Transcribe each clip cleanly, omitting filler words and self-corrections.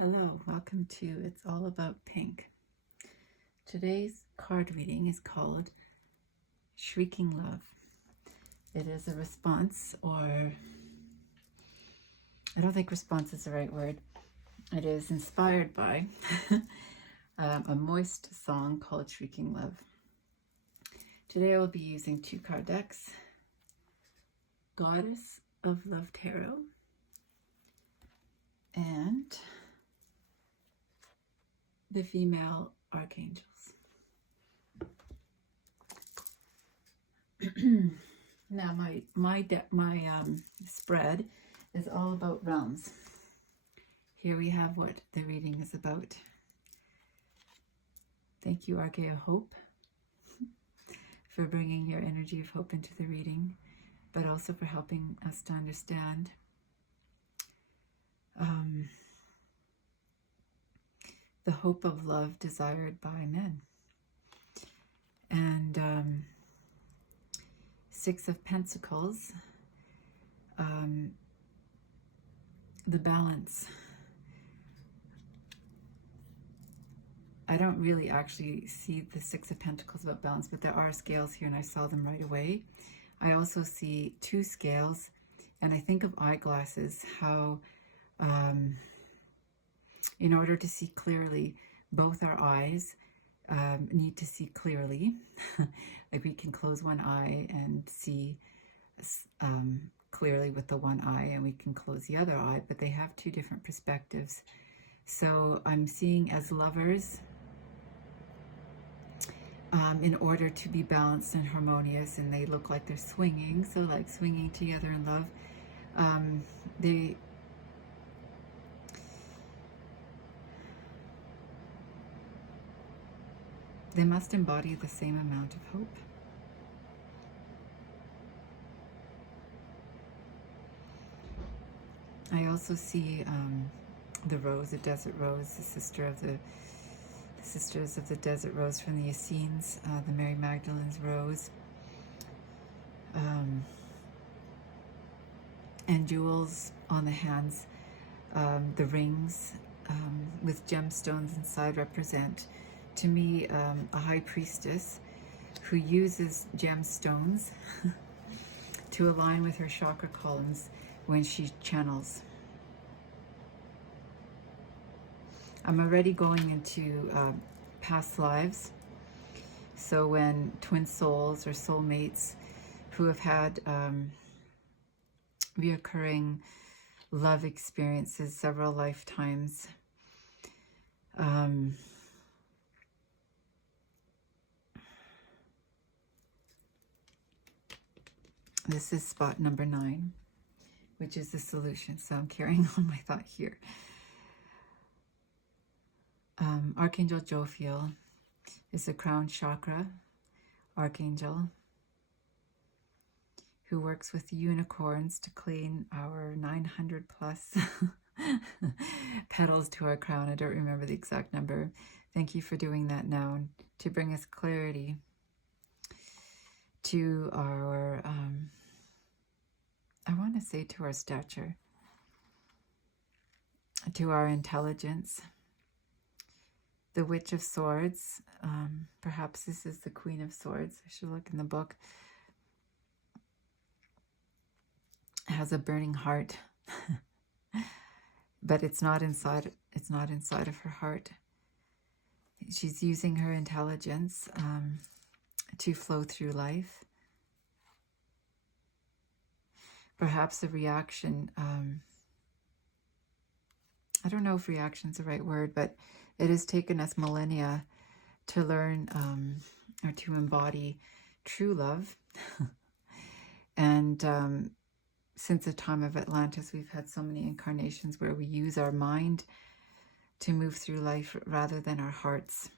Hello, welcome to It's All About Pink. Today's card reading is called Shrieking Love. It is a response, or I don't think response is the right word. It is inspired by a moist song called Shrieking Love. Today I will be using 2 card decks, Goddess of Love Tarot and the Female Archangels. Now my spread is all about realms. Here we have what the reading is about. Thank you, Arche of Hope, for bringing your energy of hope into the reading, but also for helping us to understand the hope of love desired by men. And 6 of Pentacles, the balance. I don't really actually see the 6 of Pentacles about balance, but there are scales here and I saw them right away. I also see 2 scales, and I think of eyeglasses, how in order to see clearly, both our eyes need to see clearly. Like we can close one eye and see clearly with the one eye, and we can close the other eye, but they have 2 different perspectives. So I'm seeing as lovers, in order to be balanced and harmonious, and they look like they're swinging, so like swinging together in love, they must embody the same amount of hope. I also see the rose, the desert rose, the sisters of the desert rose from the Essenes, the Mary Magdalene's rose, and jewels on the hands. The rings with gemstones inside represent, to me, a high priestess who uses gemstones to align with her chakra columns when she channels. I'm already going into past lives. So when twin souls or soulmates who have had reoccurring love experiences several lifetimes, this is spot number 9, which is the solution. So I'm carrying on my thought here. Archangel Jophiel is a crown chakra archangel who works with unicorns to clean our 900 plus petals to our crown. I don't remember the exact number. Thank you for doing that now, to bring us clarity to our, I want to say to our stature, to our intelligence. The Witch of Swords, perhaps this is the Queen of Swords, I should look in the book, has a burning heart, but it's not inside of her heart. She's using her intelligence to flow through life. Perhaps a reaction, I don't know if reaction is the right word, but it has taken us millennia to learn or to embody true love. And since the time of Atlantis, we've had so many incarnations where we use our mind to move through life rather than our hearts.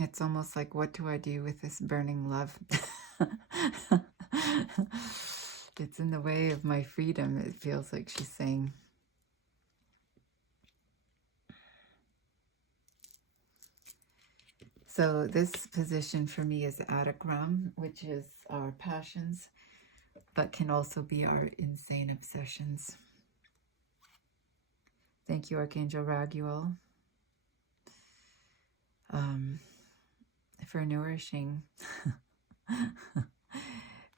It's almost like, what do I do with this burning love? It's in the way of my freedom, it feels like she's saying. So this position for me is the Attic realm, which is our passions, but can also be our insane obsessions. Thank you, Archangel Raguel, for nourishing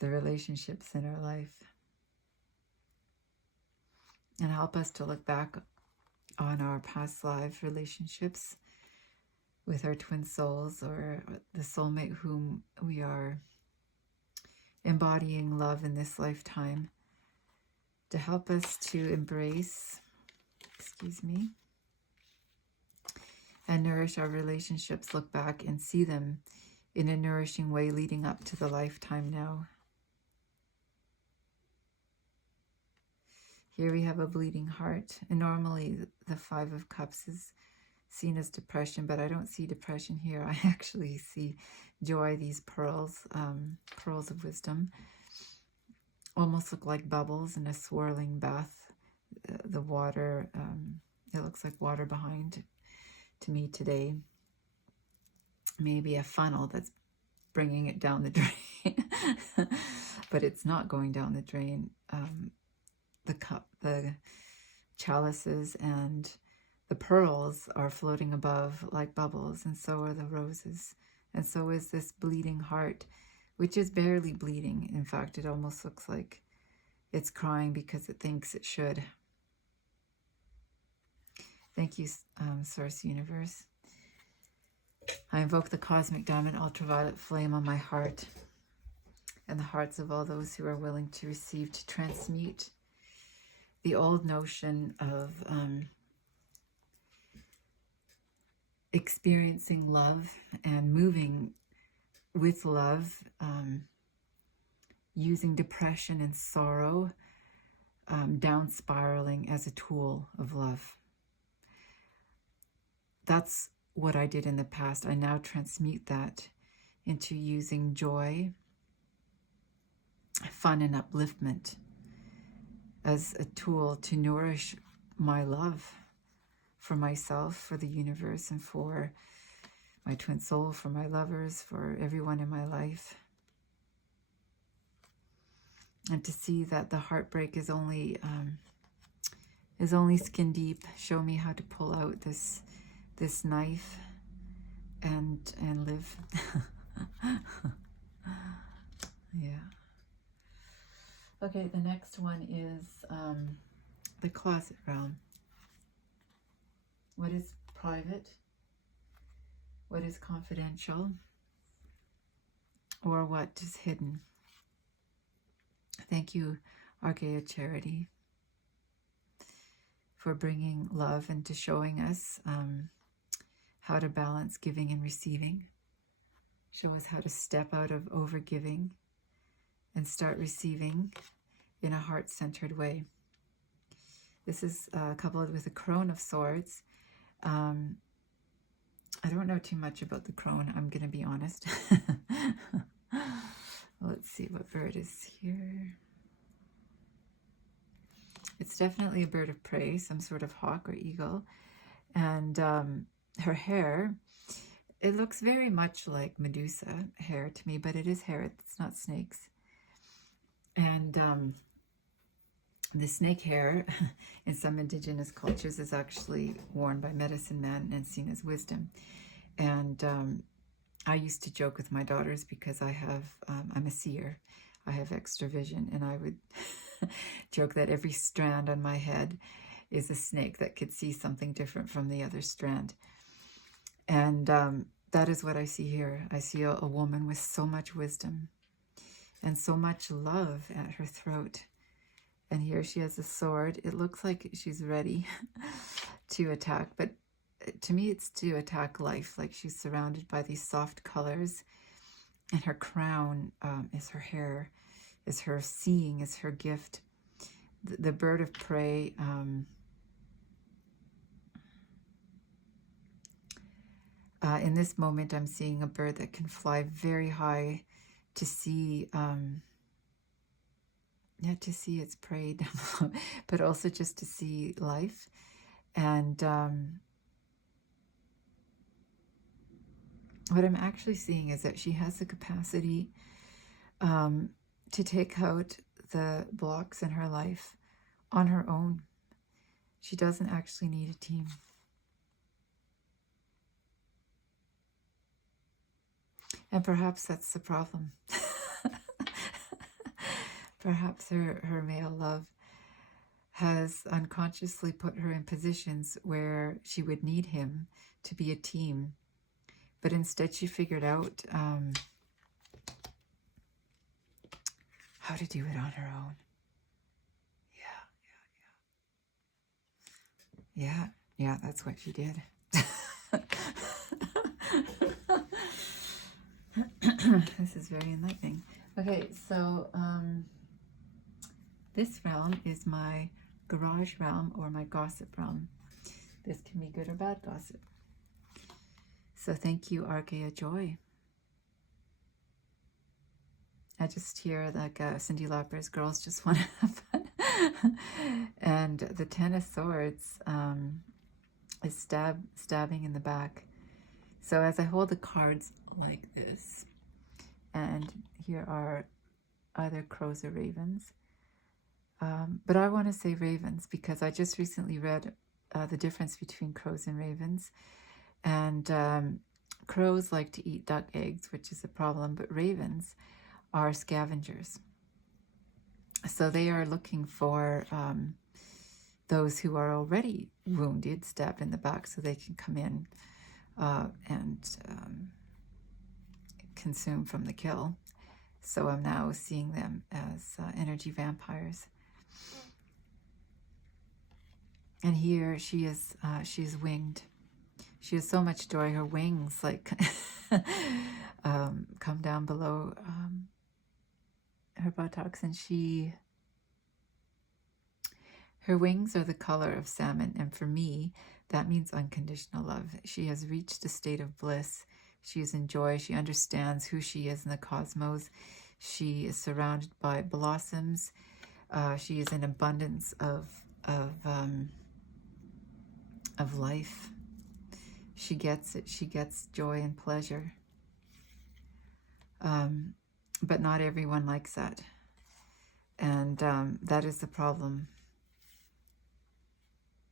the relationships in our life. And help us to look back on our past life relationships with our twin souls or the soulmate whom we are embodying love in this lifetime, to help us to embrace, and nourish our relationships, look back and see them in a nourishing way leading up to the lifetime now. Here we have a bleeding heart, and normally the Five of Cups is seen as depression, but I don't see depression here. I actually see joy. These pearls, pearls of wisdom, almost look like bubbles in a swirling bath. The water, it looks like water behind to me today. Maybe a funnel that's bringing it down the drain, but it's not going down the drain. The cup, the chalices, and the pearls are floating above like bubbles, and so are the roses, and so is this bleeding heart, which is barely bleeding. In fact, it almost looks like it's crying because it thinks it should. Thank you, Source Universe. I invoke the cosmic diamond ultraviolet flame on my heart and the hearts of all those who are willing to receive, to transmute the old notion of experiencing love and moving with love, using depression and sorrow, down spiraling as a tool of love. That's what I did in the past. I now transmute that into using joy, fun, and upliftment as a tool to nourish my love for myself, for the universe, and for my twin soul, for my lovers, for everyone in my life. And to see that the heartbreak is only skin deep. Show me how to pull out this knife and live. Yeah. Okay, the next one is the closet realm. What is private? What is confidential? Or what is hidden? Thank you, Archangel Charity, for bringing love and to showing us how to balance giving and receiving. Show us how to step out of overgiving and start receiving in a heart-centered way. This is coupled with a crone of swords. I don't know too much about the crone, I'm going to be honest. Let's see what bird is here. It's definitely a bird of prey, some sort of hawk or eagle. And her hair, it looks very much like Medusa hair to me, but it is hair, it's not snakes. And the snake hair in some indigenous cultures is actually worn by medicine men and seen as wisdom. And I used to joke with my daughters because I have, I'm a seer, I have extra vision, and I would joke that every strand on my head is a snake that could see something different from the other strand. And that is what I see here. I see a woman with so much wisdom and so much love at her throat. And here she has a sword. It looks like she's ready to attack, but to me it's to attack life. Like she's surrounded by these soft colors, and her crown is her hair, is her seeing, is her gift. The bird of prey, in this moment I'm seeing a bird that can fly very high to see to see its prey down below, but also just to see life. And what I'm actually seeing is that she has the capacity to take out the blocks in her life on her own. She doesn't actually need a team. And perhaps that's the problem. Perhaps her male love has unconsciously put her in positions where she would need him to be a team. But instead she figured out how to do it on her own. Yeah, that's what she did. This is very enlightening. Okay, so this realm is my garage realm or my gossip realm. This can be good or bad gossip. So thank you, Archaea Joy. I just hear like Cyndi Lauper's Girls Just Want to Have Fun. And the Ten of Swords is stabbing in the back. So as I hold the cards like this, and here are either crows or ravens. But I want to say ravens because I just recently read the difference between crows and ravens. And crows like to eat duck eggs, which is a problem, but ravens are scavengers. So they are looking for those who are already wounded, stabbed in the back, so they can come in and consume from the kill. So I'm now seeing them as energy vampires. And here she is winged. She has so much joy. Her wings like come down below her buttocks, and her wings are the color of salmon, and for me that means unconditional love. She has reached a state of bliss. She is in joy. She understands who she is in the cosmos. She is surrounded by blossoms. She is in abundance of life. She gets it. She gets joy and pleasure. But not everyone likes that. And that is the problem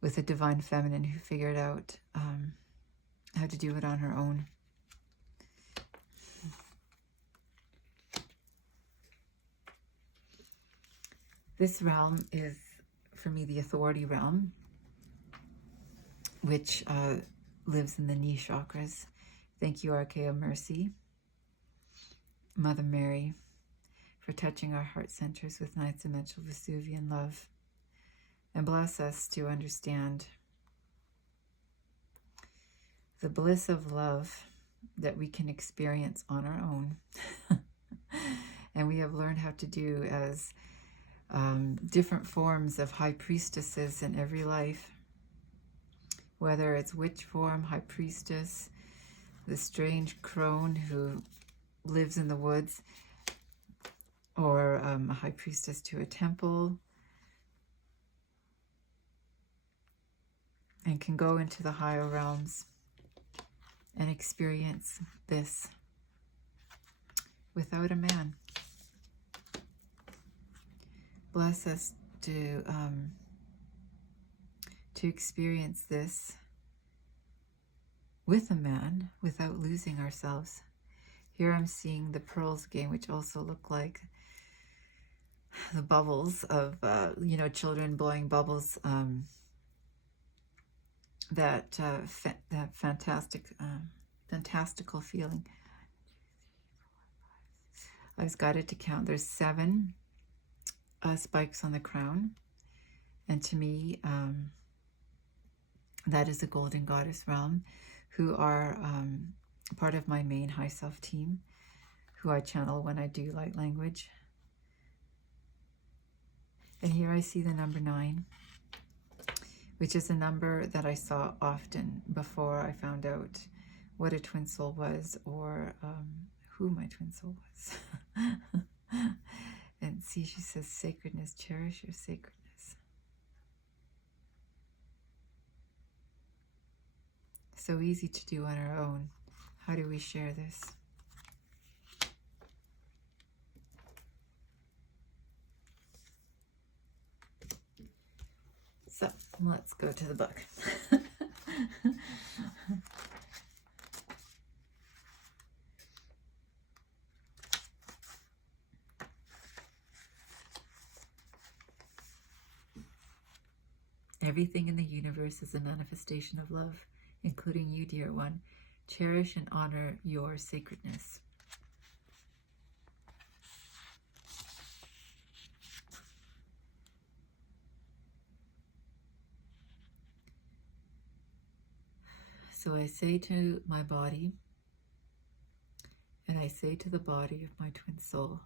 with the divine feminine who figured out how to do it on her own. This realm is, for me, the authority realm, which lives in the knee chakras. Thank you, Archaea Mercy, Mother Mary, for touching our heart centers with ninth dimensional Vesuvian love. And bless us to understand the bliss of love that we can experience on our own. And we have learned how to do as different forms of high priestesses in every life. Whether it's witch form, high priestess, the strange crone who lives in the woods, or a high priestess to a temple, and can go into the higher realms and experience this without a man. Bless us to experience this with a man without losing ourselves. Here I'm seeing the pearls game, which also look like the bubbles of, children blowing bubbles. That fantastical feeling. I was guided to count. There's 7 spikes on the crown, and to me, that is the Golden Goddess realm, who are part of my main high self team, who I channel when I do light language. And here I see the number 9, which is a number that I saw often before I found out what a twin soul was, or who my twin soul was. And see, she says, sacredness, cherish your sacredness. So easy to do on our own. How do we share this? So let's go to the book. Everything in the universe is a manifestation of love, including you, dear one. Cherish and honor your sacredness. So I say to my body, and I say to the body of my twin soul,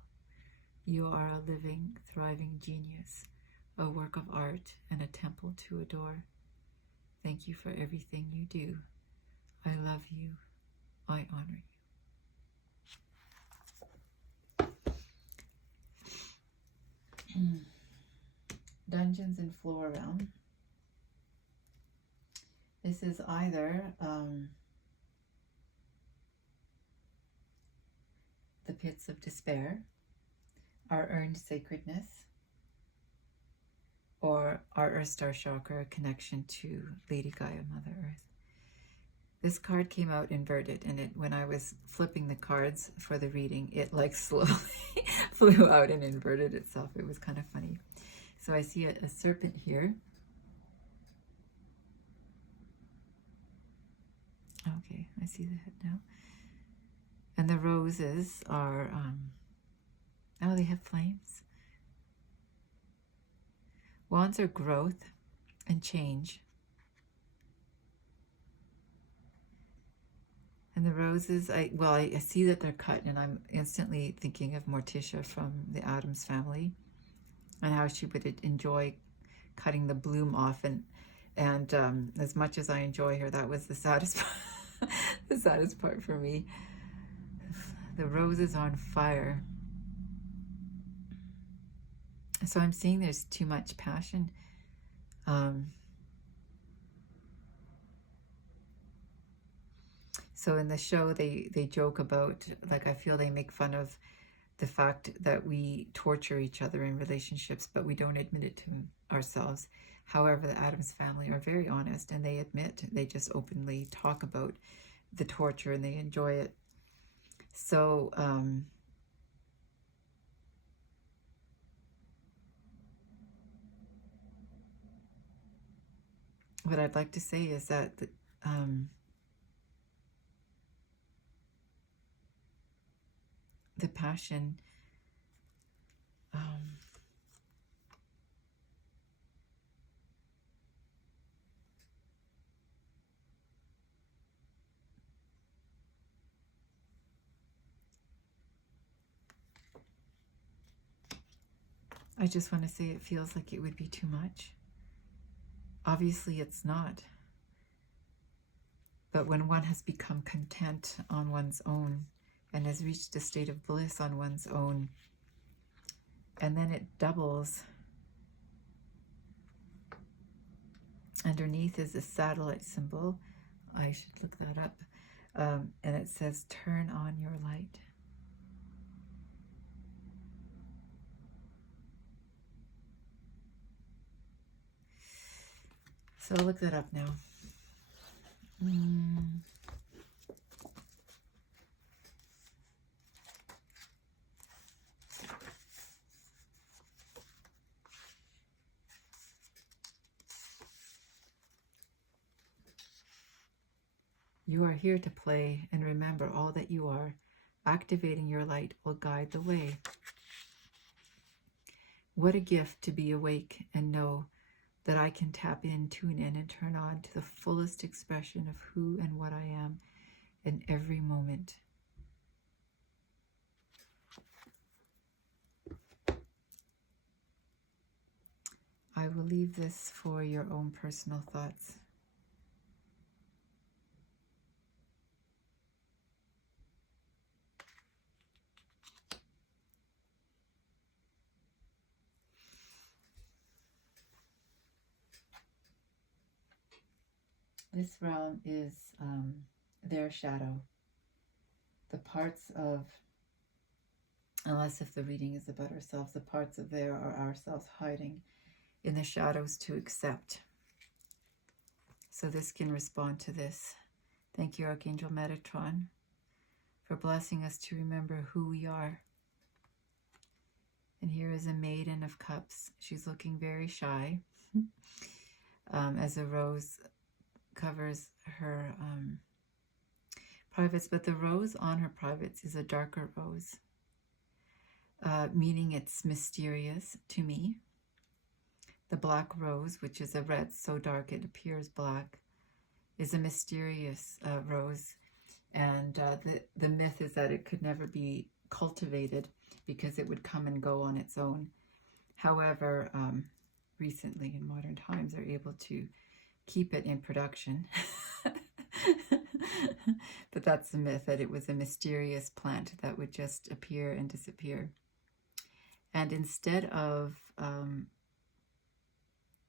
you are a living, thriving genius, a work of art and a temple to adore. Thank you for everything you do. I love you. I honor you. Dungeons in Floor Realm. This is either the Pits of Despair, our Earned Sacredness, or our Earth Star Chakra connection to Lady Gaia, Mother Earth. This card came out inverted, and when I was flipping the cards for the reading, it like slowly flew out and inverted itself. It was kind of funny. So I see a serpent here. Okay, I see the head now. And the roses are, oh, they have flames. Wands are growth and change. And the roses, I see that they're cut, and I'm instantly thinking of Morticia from the Addams Family and how she would enjoy cutting the bloom off. And as much as I enjoy her, that was the saddest part, the saddest part for me. The rose is on fire. So I'm seeing there's too much passion. So in the show, they joke about, like, I feel they make fun of the fact that we torture each other in relationships, but we don't admit it to ourselves. However, the Addams Family are very honest, and they just openly talk about the torture, and they enjoy it. So, what I'd like to say is that the passion I just want to say it feels like it would be too much. Obviously, it's not. But when one has become content on one's own and has reached a state of bliss on one's own, and then it doubles. Underneath is a satellite symbol. I should look that up. And it says, turn on your light. So I'll look that up now. You are here to play, and remember all that you are. Activating your light will guide the way. What a gift to be awake and know that I can tap in, tune in, and turn on to the fullest expression of who and what I am in every moment. I will leave this for your own personal thoughts. This realm is their shadow. The parts of, unless if the reading is about ourselves, the parts of there are ourselves hiding in the shadows to accept. So this can respond to this. Thank you, Archangel Metatron, for blessing us to remember who we are. And here is a Maiden of Cups. She's looking very shy as a rose covers her privates, but the rose on her privates is a darker rose, meaning it's mysterious to me. The black rose, which is a red so dark it appears black, is a mysterious rose, and the myth is that it could never be cultivated because it would come and go on its own. However, recently in modern times, they're able to keep it in production. But that's the myth, that it was a mysterious plant that would just appear and disappear. And instead of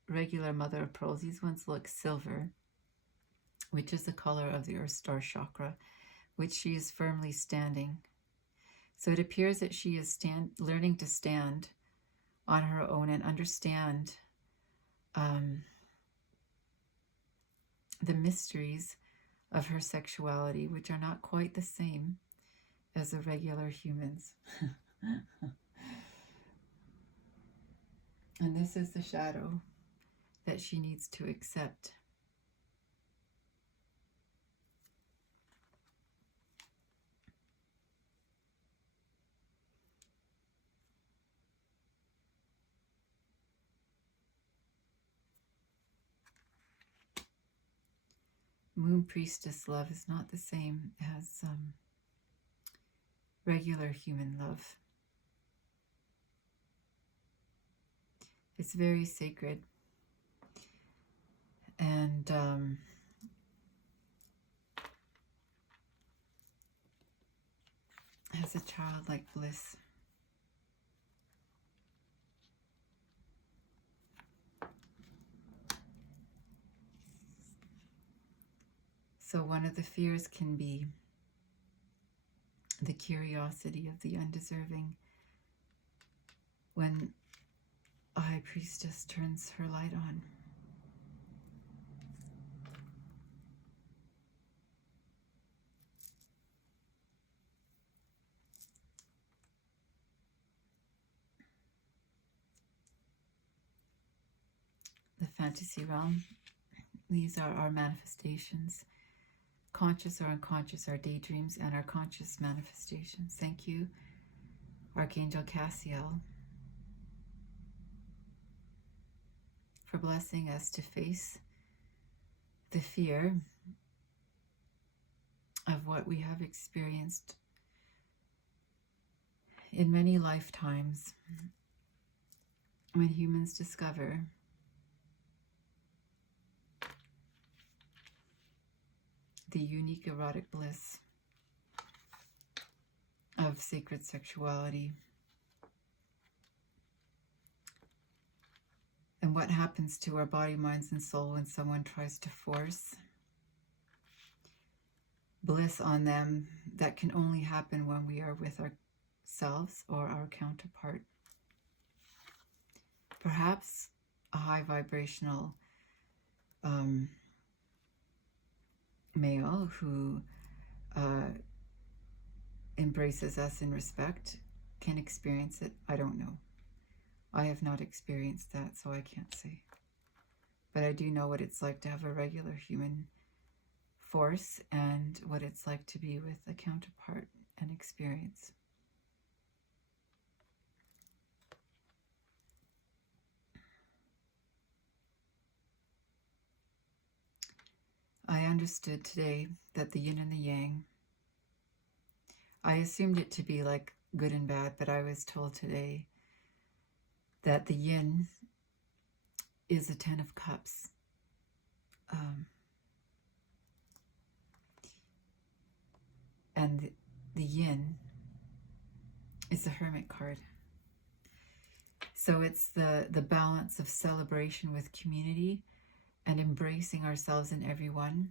regular mother of pearls, these ones look silver, which is the color of the Earth Star chakra, which she is firmly standing. So it appears that she is learning to stand on her own and understand the mysteries of her sexuality, which are not quite the same as the regular humans. And this is the shadow that she needs to accept. Moon Priestess love is not the same as regular human love. It's very sacred. And has a childlike bliss. So one of the fears can be the curiosity of the undeserving when a high priestess turns her light on. The fantasy realm, these are our manifestations. Conscious or unconscious, our daydreams and our conscious manifestations. Thank you, Archangel Cassiel, for blessing us to face the fear of what we have experienced in many lifetimes when humans discover the unique erotic bliss of sacred sexuality. And what happens to our body, minds, and soul when someone tries to force bliss on them that can only happen when we are with ourselves or our counterpart. Perhaps a high vibrational male who embraces us in respect can experience it. I don't know. I have not experienced that, so I can't say. But I do know what it's like to have a regular human force and what it's like to be with a counterpart and experience. I understood today that the yin and the yang, I assumed it to be like good and bad, but I was told today that the yin is a 10 of cups. And the yin is the Hermit card. So it's the balance of celebration with community and embracing ourselves and everyone,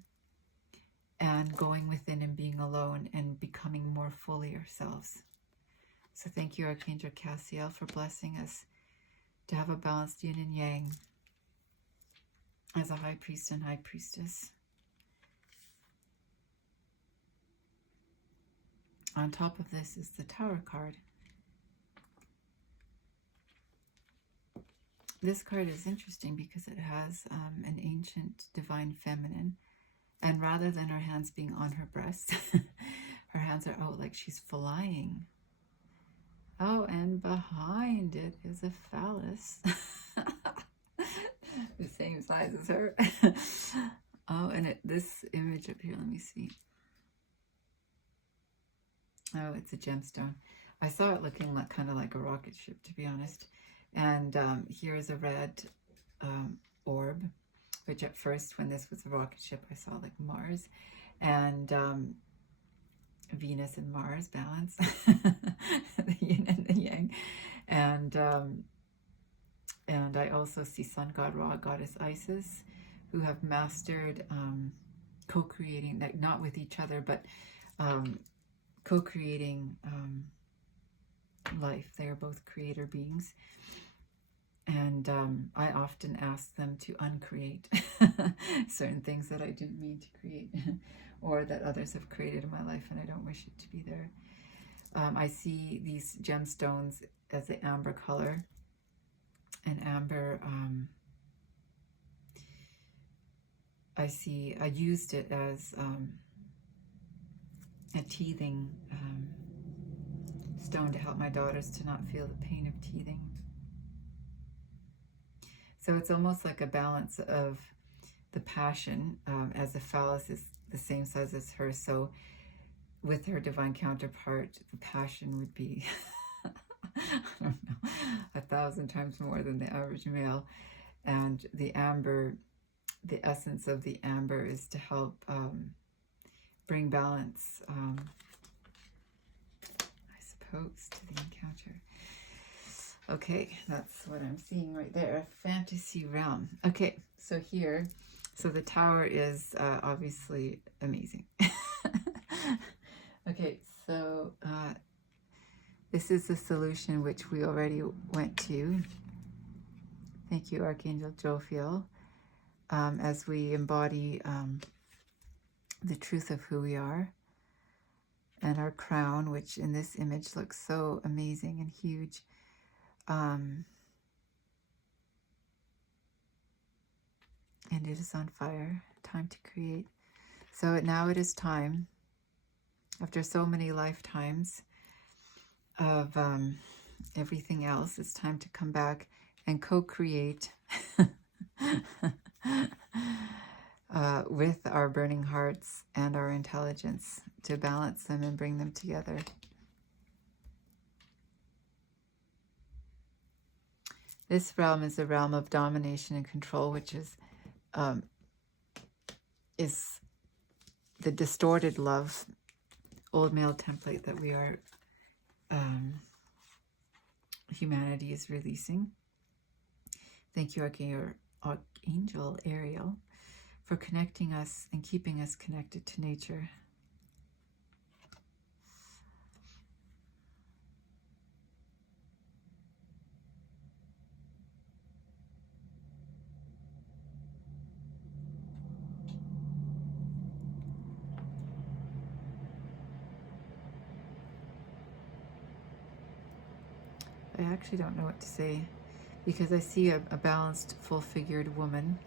and going within and being alone and becoming more fully ourselves. So thank you, Archangel Cassiel, for blessing us to have a balanced yin and yang as a high priest and high priestess. On top of this is the Tower card. This card is interesting because it has an ancient divine feminine, and rather than her hands being on her breast, her hands are out like she's flying. Oh, and behind it is a phallus. The same size as her. Oh, and this image up here, let me see. Oh, it's a gemstone. I saw it looking like kind of like a rocket ship, to be honest. And here is a red orb, which at first, when this was a rocket ship, I saw like Mars and Venus and Mars balance, the yin and the yang. And I also see sun god Ra, goddess Isis, who have mastered co-creating, like not with each other, but co-creating life. They are both creator beings. And I often ask them to uncreate certain things that I didn't mean to create or that others have created in my life and I don't wish it to be there. I see these gemstones as the amber color. And amber, I used it as a teething stone to help my daughters to not feel the pain of teething. So it's almost like a balance of the passion, as the phallus is the same size as her. So with her divine counterpart, the passion would be, I don't know, 1,000 times more than the average male. And the amber, the essence of the amber is to help bring balance, I suppose, to the encounter. Okay, that's what I'm seeing right there. Fantasy realm. Okay, so here, so the tower is obviously amazing. Okay, so this is the solution which we already went to. Thank you, Archangel Jophiel, as we embody the truth of who we are, and our crown, which in this image looks so amazing and huge. And it is on fire. Time to create. So now it is time, after so many lifetimes of everything else, it's time to come back and co-create with our burning hearts and our intelligence, to balance them and bring them together. This realm is a realm of domination and control, which is the distorted love, old male template that we are, humanity is releasing. Thank you, Archangel Ariel, for connecting us and keeping us connected to nature. I actually don't know what to say, because I see a balanced, full-figured woman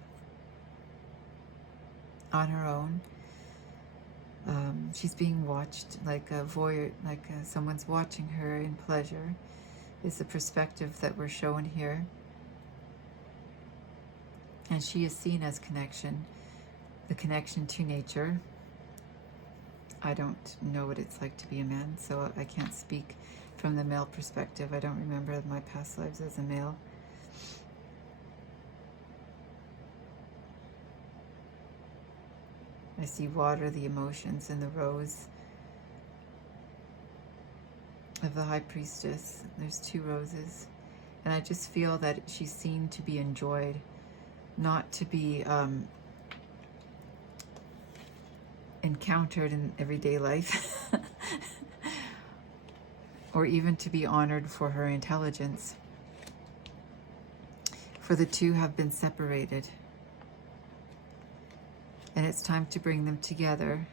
on her own. She's being watched like a voyeur, like someone's watching her in pleasure, is the perspective that we're shown here. And she is seen as connection, the connection to nature. I don't know what it's like to be a man, so I can't speak from the male perspective. I don't remember my past lives as a male. I see water, the emotions, and the rose of the High Priestess. There's 2 roses. And I just feel that she's seen to be enjoyed, not to be encountered in everyday life, or even to be honored for her intelligence. for the two have been separated. And it's time to bring them together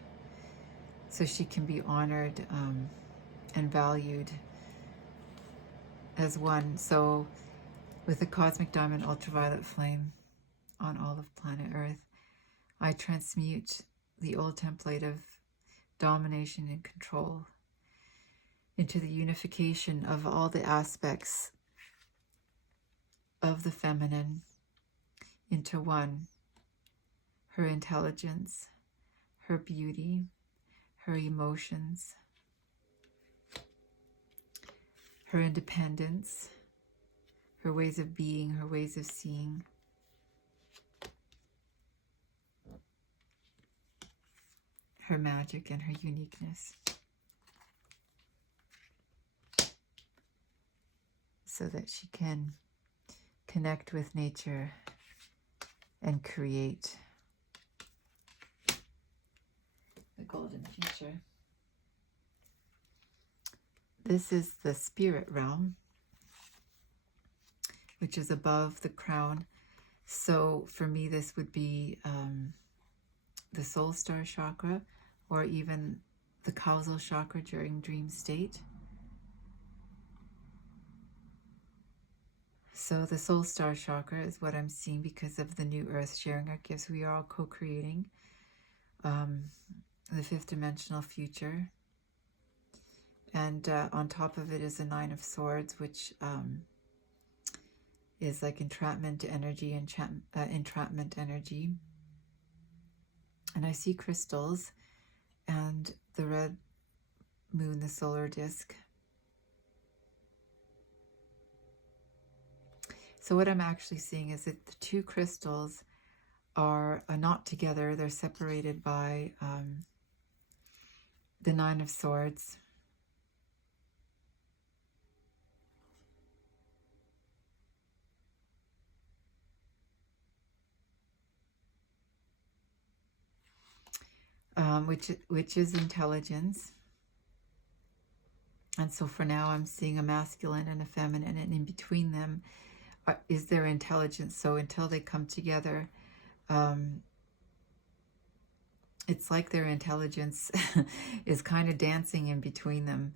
so she can be honored and valued as one. So with the cosmic diamond ultraviolet flame on all of planet Earth, I transmute the old template of domination and control into the unification of all the aspects of the feminine into one. Her intelligence, her beauty, her emotions, her independence, her ways of being, her ways of seeing, her magic and her uniqueness, so that she can connect with nature and create the golden future. This is the spirit realm, which is above the crown. So for me, this would be the soul star chakra, or even the causal chakra during dream state. So the soul star chakra is what I'm seeing because of the new earth sharing our gifts. We are all co-creating the fifth dimensional future. And on top of it is a 9 of swords, which is like entrapment energy, entrapment energy. And I see crystals and the red moon, the solar disk. So what I'm actually seeing is that the two crystals are not together. They're separated by the 9 of swords. Which is intelligence. And so for now I'm seeing a masculine and a feminine, and in between them is their intelligence. So until they come together, it's like their intelligence is kind of dancing in between them.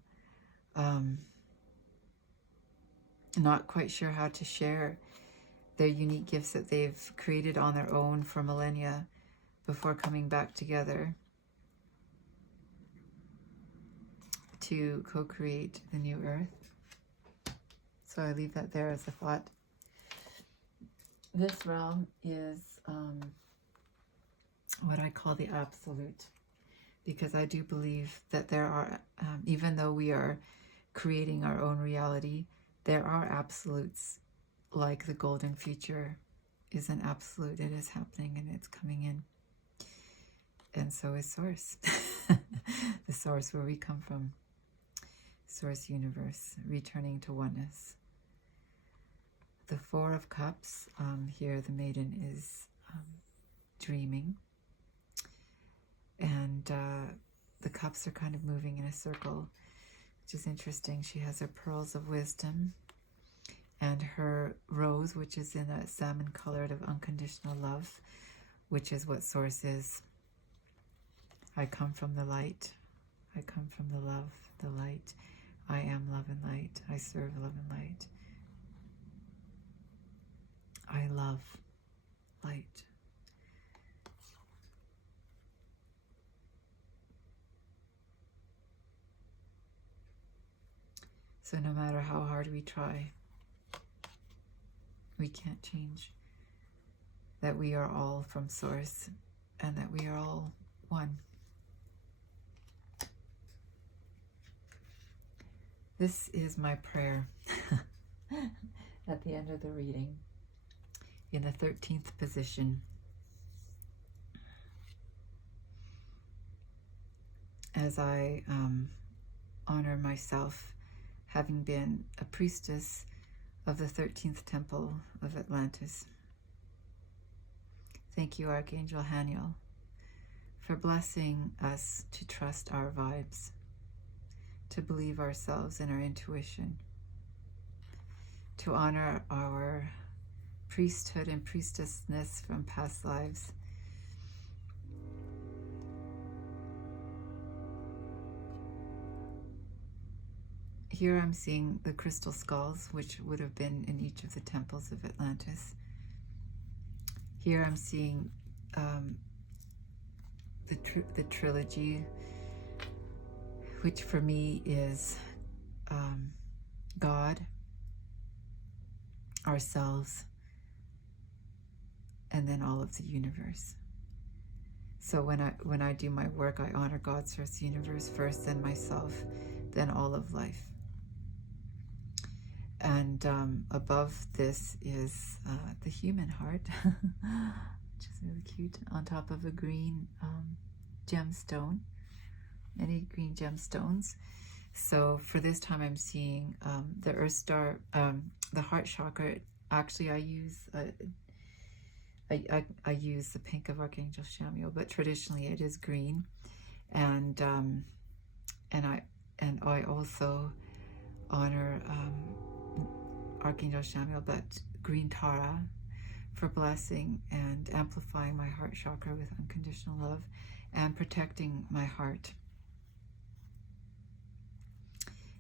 Not quite sure how to share their unique gifts that they've created on their own for millennia before coming back together to co-create the new earth. So I leave that there as a thought. This realm is what I call the absolute, because I do believe that there are, even though we are creating our own reality, there are absolutes, like the golden future is an absolute. It is happening and it's coming in. And so is Source, the source where we come from. Source universe, returning to oneness. The 4 of Cups, here the maiden is dreaming. And the cups are kind of moving in a circle, which is interesting. She has her pearls of wisdom and her rose, which is in a salmon colored of unconditional love, which is what Source is. I come from the light. I come from the love, the light. I am love and light. I serve love and light. I love light. So no matter how hard we try, we can't change that we are all from Source and that we are all one. This is my prayer at the end of the reading, in the 13th position. As I honor myself, having been a priestess of the 13th temple of Atlantis. Thank you, Archangel Haniel, for blessing us to trust our vibes, to believe ourselves and our intuition, to honor our priesthood and priestessness from past lives. Here I'm seeing the crystal skulls, which would have been in each of the temples of Atlantis. Here I'm seeing the trilogy, which for me is God, ourselves, and then all of the universe. So when I do my work, I honor God, source, universe first, then myself, then all of life. And above this is the human heart, which is really cute, on top of a green gemstone, many green gemstones. So for this time I'm seeing the Earth Star, the heart chakra. Actually I use I use the pink of Archangel Chamuel, but traditionally it is green. And I also honor Archangel Chamuel, but green Tara, for blessing and amplifying my heart chakra with unconditional love and protecting my heart.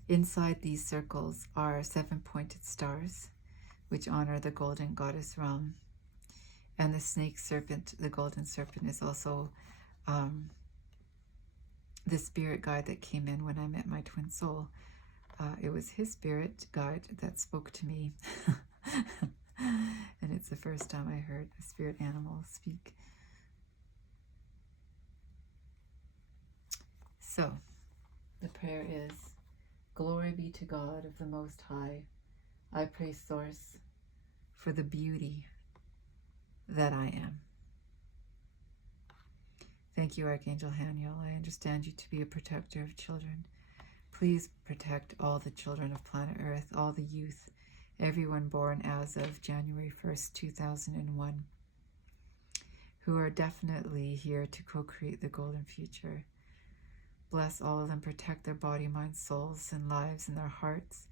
Inside these circles are 7 pointed stars, which honor the golden goddess realm. And the snake serpent, the golden serpent, is also the spirit guide that came in when I met my twin soul. It was his spirit guide that spoke to me. And it's the first time I heard a spirit animal speak. So, the prayer is, glory be to God of the Most High. I praise Source for the beauty that I am. Thank you, Archangel Haniel. I understand you to be a protector of children. Please protect all the children of planet Earth, all the youth, everyone born as of January 1st, 2001, who are definitely here to co-create the golden future. Bless all of them, protect their body, mind, souls, and lives, and their hearts.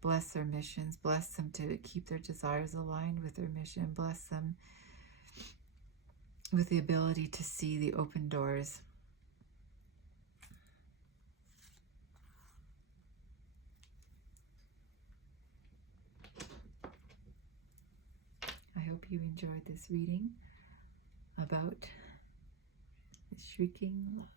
Bless their missions. Bless them to keep their desires aligned with their mission. Bless them with the ability to see the open doors. I hope you enjoyed this reading about the Shrieking Love.